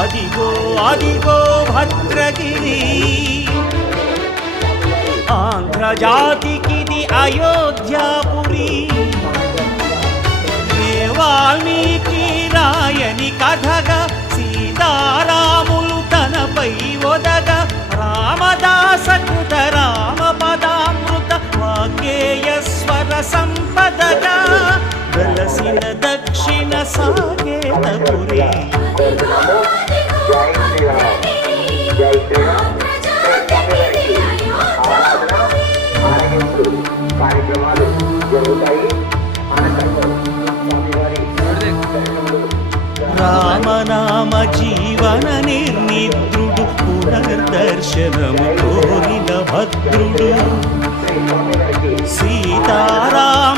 అదిగో అదిగో భద్రగిరి, ఆంధ్రజాతికిది అయోధ్యాపురి. ఏ వాల్మీకి రాయని కథగా సీతారాములు తనపై ఒదగ, రామదాస కృత రామ పదామృత వాగ్గేయ స్వర సంపదగా వెలసిన దక్షిణ సాకేతపురి. రామనామ జీవన నిర్నిద్రుడు, పునర్దర్శనము కోరిన భద్రుడు. సీతారాము